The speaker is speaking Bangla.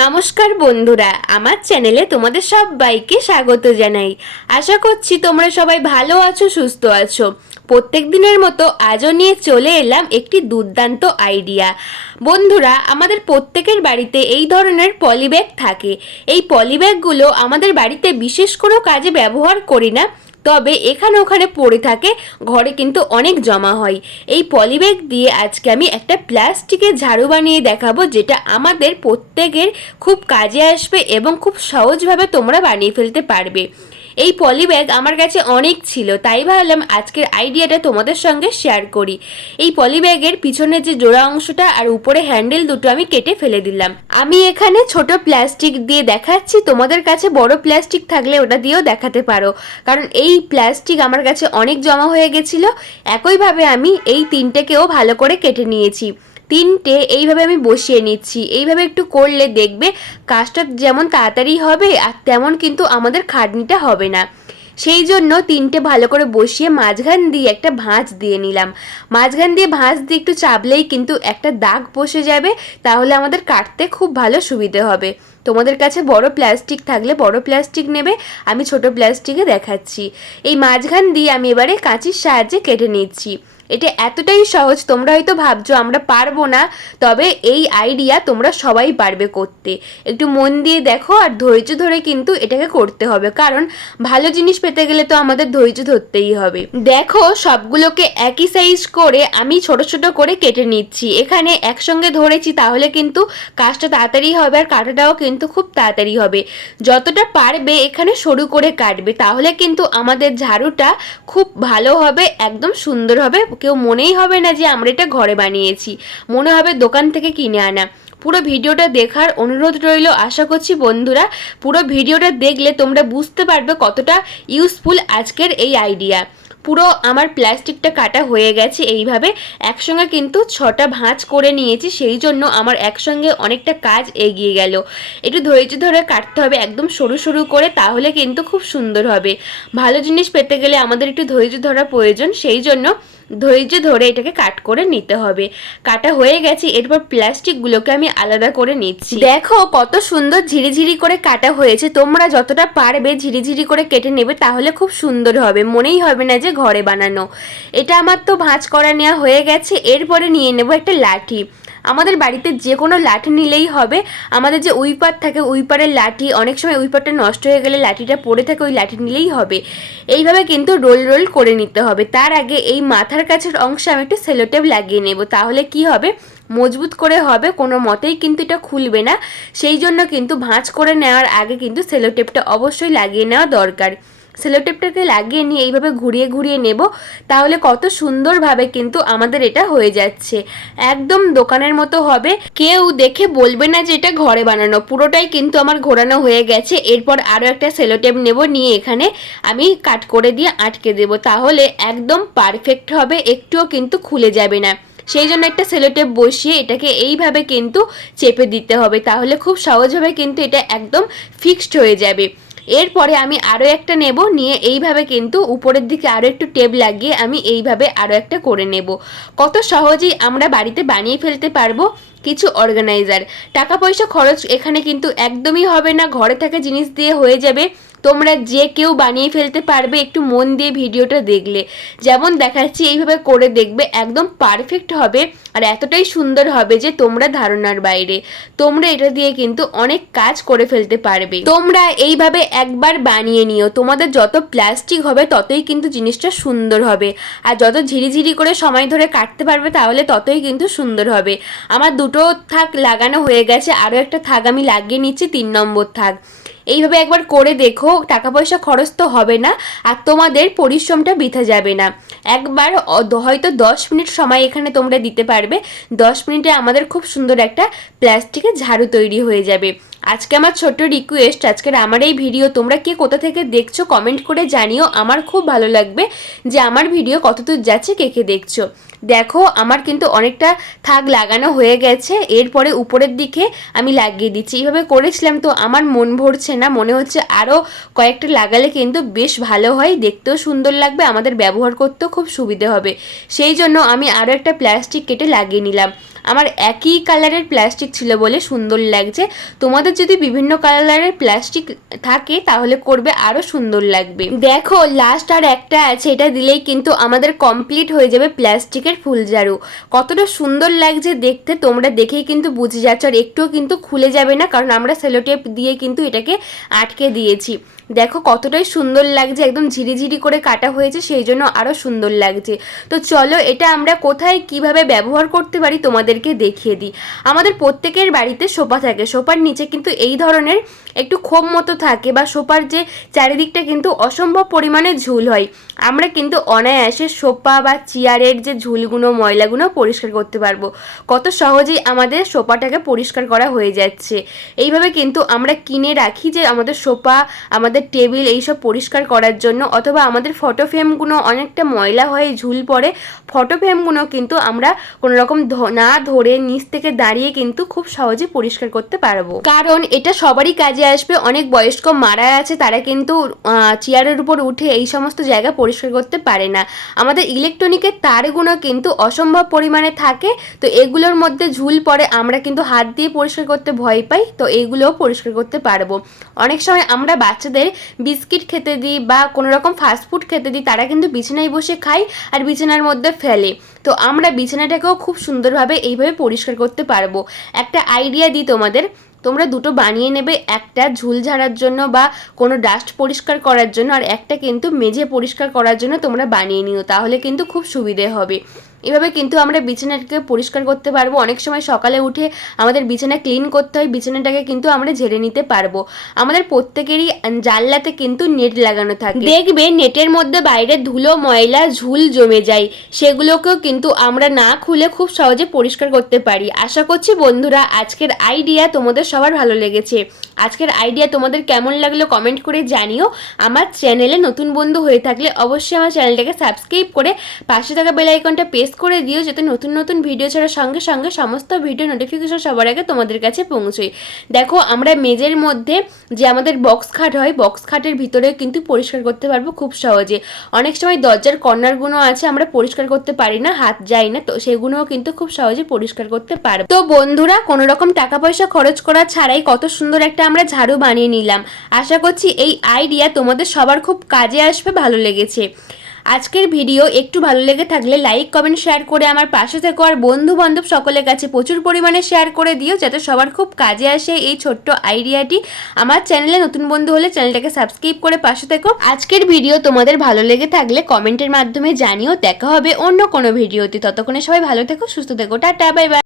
নমস্কার বন্ধুরা, আমার চ্যানেলে তোমাদের সবাইকে স্বাগত জানাই। আশা করছি তোমরা সবাই ভালো আছো, সুস্থ আছো। প্রত্যেক দিনের মতো আজও নিয়ে চলে এলাম একটি দুর্দান্ত আইডিয়া বন্ধুরা, আমাদের প্রত্যেকের বাড়িতে এই ধরনের পলিব্যাগ থাকে। এই পলিব্যাগগুলো আমাদের বাড়িতে বিশেষ কোনো কাজে ব্যবহার করি না। তবে এখানে ওখানে পড়ে থাকে, ঘরে কিন্তু অনেক জমা হয়। এই পলিব্যাগ দিয়ে আজকে আমি একটা প্লাস্টিকের ঝাড়ু বানিয়ে দেখাবো, যেটা আমাদের প্রত্যেকের খুব কাজে আসবে এবং খুব সহজভাবে তোমরা বানিয়ে ফেলতে পারবে। এই পলিব্যাগ আমার কাছে অনেক ছিল, তাই ভাবলাম আজকের আইডিয়াটা তোমাদের সঙ্গে শেয়ার করি। এই পলিব্যাগের পিছনে যে জোড়া অংশটা আর উপরে হ্যান্ডেল দুটো আমি কেটে ফেলে দিলাম। আমি এখানে ছোট প্লাস্টিক দিয়ে দেখাচ্ছি, তোমাদের কাছে বড় প্লাস্টিক থাকলে ওটা দিয়েও দেখাতে পারো। কারণ এই প্লাস্টিক আমার কাছে অনেক জমা হয়ে গেছিল, একইভাবে আমি এই তিনটেকেও ভালো করে কেটে নিয়েছি। তিনটে, এইভাবে আমি বসিয়ে নিচ্ছি। এইভাবে একটু করলে দেখবে কাজটা যেমন তাড়াতাড়ি হবে আর তেমন কিন্তু আমাদের খাটনিটা হবে না। সেই জন্য তিনটে ভালো করে বসিয়ে মাঝখান দিয়ে একটা ভাঁজ দিয়ে নিলাম। মাঝখান দিয়ে ভাঁজ দিয়ে একটু চাপলেই কিন্তু একটা দাগ বসে যাবে, তাহলে আমাদের কাটতে খুব ভালো সুবিধে হবে। তোমাদের কাছে বড় প্লাস্টিক থাকলে বড় প্লাস্টিক নেবে, আমি ছোট প্লাস্টিকে দেখাচ্ছি। এই মাঝখান দিয়ে আমি এবারে কাঁচির সাহায্যে কেটে নিচ্ছি। এটা এতটাই সহজ, তোমরা হয়তো ভাবছ আমরা পারব না, তবে এই আইডিয়া তোমরা সবাই পারবে করতে। একটু মন দিয়ে দেখো আর ধৈর্য ধরে কিন্তু এটাকে করতে হবে, কারণ ভালো জিনিস পেতে গেলে তো আমাদের ধৈর্য ধরতেই হবে। দেখো, সবগুলোকে একই সাইজ করে আমি ছোট ছোট করে কেটে নিচ্ছি। এখানে একসঙ্গে ধরেছি, তাহলে কিন্তু কাজটা তাড়াতাড়ি হবে আর কাটাটাও কিন্তু খুব তাড়াতাড়ি হবে। যতটা পারবে এখানে সরু করে কাটবে, তাহলে কিন্তু আমাদের ঝাড়ুটা খুব ভালো হবে, একদম সুন্দর হবে কেউ মনেই হবে না যে আমরা এটা ঘরে বানিয়েছি। মনে হবে দোকান থেকে কিনে আনা। পুরো ভিডিওটা দেখার অনুরোধ রইল। আশা করছি বন্ধুরা, পুরো ভিডিওটা দেখলে তোমরা বুঝতে পারবে কতটা ইউজফুল আজকের এই আইডিয়া পুরো আমার প্লাস্টিকটা কাটা হয়ে গেছে এইভাবে। একসঙ্গে কিন্তু ছটা ভাঁজ করে নিয়েছি, সেই জন্য আমার একসঙ্গে অনেকটা কাজ এগিয়ে গেল। একটু ধৈর্য ধরে কাটতে হবে, একদম সরু সরু করে, তাহলে কিন্তু খুব সুন্দর হবে। ভালো জিনিস পেতে গেলে আমাদের একটু ধৈর্য ধরা প্রয়োজন, সেই জন্য ধৈর্য ধরে এটাকে কাট করে নিতে হবে। কাটা হয়ে গেছে, এরপর প্লাস্টিকগুলোকে আমি আলাদা করে নিচ্ছি। দেখো কত সুন্দর ঝিরিঝিরি করে কাটা হয়েছে, তোমরা যতটা পারবে ঝিরিঝিরি করে কেটে নেবে, তাহলে খুব সুন্দর হবে, মনেই হবে না যে ঘরে বানানো। এটা আমার তো ভাঁজ করা নেওয়া হয়ে গেছে, এরপরে নিয়ে নেব একটা লাঠি। আমাদের বাড়িতে যে কোনো লাঠি নিলেই হবে। আমাদের যে উইপার থাকে উইপারের লাঠি, অনেক সময় উইপারটা নষ্ট হয়ে গেলে লাঠিটা পড়ে থাকে, ওই লাঠি নিলেই হবে। এইভাবে কিন্তু রোল রোল করে নিতে হবে। তার আগে এই মাথার কাছের অংশে আমি একটু সেলোটেপ লাগিয়ে নেব। তাহলে কি হবে? মজবুত করে হবে, কোনো মতেই কিন্তু এটা খুলবে না। সেই জন্য কিন্তু ভাঁজ করে নেওয়ার আগে কিন্তু সেলোটেপটা অবশ্যই লাগিয়ে নেওয়া দরকার। সেলোটেপটাকে লাগিয়ে নিয়ে এইভাবে ঘুরিয়ে ঘুরিয়ে নেব, তাহলে কত সুন্দরভাবে কিন্তু আমাদের এটা হয়ে যাচ্ছে। একদম দোকানের মতো হবে। কেউ দেখে বলবে না যে এটা ঘরে বানানো। পুরোটাই কিন্তু আমার ঘোরানো হয়ে গেছে। এরপর আরও একটা সেলোটেপ নেব নিয়ে এখানে আমি কাট করে দিয়ে আটকে দেব। তাহলে একদম পারফেক্ট হবে, একটুও কিন্তু খুলে যাবে না। সেই জন্য একটা সেলোটেপ বসিয়ে এটাকে এইভাবে কিন্তু চেপে দিতে হবে। তাহলে খুব সহজভাবে কিন্তু এটা একদম ফিক্সড হয়ে যাবে। এরপরে আমি আরও একটা নেব, নিয়ে এইভাবে কিন্তু উপরের দিকে আরও একটু টেপ লাগিয়ে আমি এইভাবে আরও একটা করে নেব। কত সহজেই আমরা বাড়িতে বানিয়ে ফেলতে পারব কিছু অর্গানাইজার টাকা পয়সা খরচ এখানে কিন্তু একদমই হবে না, ঘরে থাকা জিনিস দিয়ে হয়ে যাবে। তোমরা যে কেউ বানিয়ে ফেলতে পারবে একটু মন দিয়ে ভিডিওটা দেখলে। যেমন দেখাচ্ছি, এইভাবে করে দেখবে একদম পারফেক্ট হবে আর এতটাই সুন্দর হবে যে তোমরা ধারণার বাইরে। তোমরা এটা দিয়ে কিন্তু অনেক কাজ করে ফেলতে পারবে। তোমরা এইভাবে একবার বানিয়ে নিও। তোমাদের যত প্লাস্টিক হবে, ততই কিন্তু জিনিসটা সুন্দর হবে। আর যত ঝিরিঝিরি করে সময় ধরে কাটতে পারবে, তাহলে ততই কিন্তু সুন্দর হবে। আমার দুটো থাক লাগানো হয়ে গেছে। আরও একটা থাক আমি লাগিয়ে নিচ্ছি, তিন নম্বর থাক। এইভাবে একবার করে দেখো টাকা পয়সা খরচ তো হবে না আর তোমাদের পরিশ্রমটা বৃথা যাবে না। একবার হয়তো দশ মিনিট সময় এখানে তোমরা দিতে পারবে। দশ মিনিটে আমাদের খুব সুন্দর একটা প্লাস্টিকের ঝাড়ু তৈরি হয়ে যাবে। আজকে আমার ছোট্ট রিকোয়েস্ট আজকের আমার এই ভিডিও তোমরা কে কোথা থেকে দেখছ কমেন্ট করে জানিও। আমার খুব ভালো লাগবে যে আমার ভিডিও কতদূর যাচ্ছে, কে কে দেখছ। দেখো, আমার কিন্তু অনেকটা থাক লাগানো হয়ে গেছে। এরপরে উপরের দিকে আমি লাগিয়ে দিচ্ছি। এইভাবে করেছিলাম তো আমার মন ভরছে না, মনে হচ্ছে আরও কয়েকটা লাগালে কিন্তু বেশ ভালো হয়। দেখতেও সুন্দর লাগবে, আমাদের ব্যবহার করতেও খুব সুবিধে হবে। সেই জন্য আমি আরও একটা প্লাস্টিক কেটে লাগিয়ে নিলাম। আমার একই কালারের প্লাস্টিক ছিল বলে সুন্দর লাগছে। তোমাদের যদি বিভিন্ন কালারের প্লাস্টিক থাকে, তাহলে করবে আরও সুন্দর লাগবে। দেখো লাস্ট আর একটা আছে, এটা দিলেই কিন্তু আমাদের কমপ্লিট হয়ে যাবে প্লাস্টিকের ফুলঝাড়ু কতটা সুন্দর লাগছে দেখতে, তোমরা দেখেই কিন্তু বুঝে যাচ্ছ আর একটুও কিন্তু খুলে যাবে না, কারণ আমরা সেলোটেপ দিয়ে কিন্তু এটাকে আটকে দিয়েছি। দেখো, কতটাই সুন্দর লাগছে, একদম ঝিরিঝিরি করে কাটা হয়েছে, সেই জন্য আরও সুন্দর লাগছে। তো চলো, এটা আমরা কোথায়, কীভাবে ব্যবহার করতে পারি তোমাদেরকে দেখিয়ে দিই। আমাদের প্রত্যেকের বাড়িতে সোফা থাকে। সোফার নিচে কিন্তু এই ধরনের একটু ক্ষোভ মতো থাকে বা সোফার যে চারিদিকটা কিন্তু অসম্ভব পরিমাণে ঝুল হয়। আমরা কিন্তু অনায়াসে সোফা বা চেয়ারের যে ঝুলগুলো ময়লাগুলো পরিষ্কার করতে পারব। কত সহজেই আমাদের সোফাটাকে পরিষ্কার করা হয়ে যাচ্ছে। এইভাবে কিন্তু আমরা কিনে রাখি যে আমাদের সোফা, আমাদের টেবিল এইসব পরিষ্কার করার জন্য অথবা আমাদের ফটো ফ্রেমগুলো অনেকটা ময়লা হয়ে ঝুল পড়ে, ফটো ফ্রেমগুলো কিন্তু আমরা কোনো রকম না ধরে নিচ থেকে দাঁড়িয়ে কিন্তু খুব সহজে পরিষ্কার করতে পারব। কারণ এটা সবারই কাজে আসবে, অনেক বয়স্ক মারা আছে, তারা কিন্তু চেয়ারের উপর উঠে এই সমস্ত জায়গা পরিষ্কার করতে পারে না। আমাদের ইলেকট্রনিকের তারগুলো কিন্তু অসম্ভব পরিমাণে থাকে, তো এগুলোর মধ্যে ঝুল পড়ে আমরা কিন্তু হাত দিয়ে পরিষ্কার করতে ভয় পাই, তো এইগুলোও পরিষ্কার করতে পারব। অনেক সময় আমরা বাচ্চাদের বিস্কিট খেতে দিই বা কোনো রকম ফাস্টফুড খেতে দিই, তারা কিন্তু বিছানায় বসে খায় আর বিছানার মধ্যে ফেলে। তো আমরা বিছানাটাকেও খুব সুন্দরভাবে এইভাবে পরিষ্কার করতে পারব। একটা আইডিয়া দিই তোমাদের, তোমরা দুটো বানিয়ে নেবে, একটা ঝুল ঝাড়ার জন্য বা কোনো ডাস্ট পরিষ্কার করার জন্য, আর একটা কিন্তু মেঝে পরিষ্কার করার জন্য তোমরা বানিয়ে নিও, তাহলে কিন্তু খুব সুবিধে হবে। এভাবে কিন্তু আমরা বিছানাটাকে পরিষ্কার করতে পারব। অনেক সময় সকালে উঠে আমাদের বিছানা ক্লিন করতে হয়, বিছানাটাকে কিন্তু আমরা ঝেড়ে নিতে পারব। আমাদের প্রত্যেকেরই জানলাতে কিন্তু নেট লাগানো থাকে। দেখবে নেটের মধ্যে বাইরে ধুলো, ময়লা, ঝুল জমে যায়। সেগুলোকেও কিন্তু আমরা না খুলে খুব সহজে পরিষ্কার করতে পারি। আশা করছি বন্ধুরা, আজকের আইডিয়া তোমাদের সবার ভালো লেগেছে। আজকের আইডিয়া তোমাদের কেমন লাগল কমেন্ট করে জানিও। আমার চ্যানেলে নতুন বন্ধু হয়ে থাকলে অবশ্যই আমার চ্যানেলটাকে সাবস্ক্রাইব করে পাশে থাকা বেল আইকনটা প্রেস করে দিও, যাতে নতুন নতুন ভিডিও ছাড়ার সঙ্গে সঙ্গে সমস্ত ভিডিও নোটিফিকেশন সবার আগে তোমাদের কাছে পৌঁছয়। দেখো, আমরা মেজের মধ্যে যে আমাদের বক্স খাট হয় বক্স খাটের ভিতরে কিন্তু পরিষ্কার করতে পারব খুব সহজে। অনেক সময় দরজার কর্নারগুলো আছে, আমরা পরিষ্কার করতে পারি না, হাত যায় না, তো সেগুলোও কিন্তু খুব সহজে পরিষ্কার করতে পারব। তো বন্ধুরা কোনো রকম টাকা পয়সা খরচ করা ছাড়াই কত সুন্দর একটা আমরা ঝাড়ু বানিয়ে নিলাম। আশা করছি এই আইডিয়া তোমাদের সবার খুব কাজে আসবে, ভালো লেগেছে। আজকের ভিডিও একটু ভালো লেগে থাকলে লাইক কমেন্ট শেয়ার করে আমার পাশে থেকো। আর বন্ধু বান্ধব সকলের কাছে প্রচুর পরিমাণে শেয়ার করে দিও, যাতে সবার খুব কাজে আসে এই ছোট্ট আইডিয়াটি আমার চ্যানেলে নতুন বন্ধু হলে চ্যানেলটাকে সাবস্ক্রাইব করে পাশে থেকো। আজকের ভিডিও তোমাদের ভালো লেগে থাকলে কমেন্টের মাধ্যমে জানিও। দেখা হবে অন্য কোনো ভিডিওতে ততক্ষণে সবাই ভালো থেকো, সুস্থ থেকো। Tata bye bye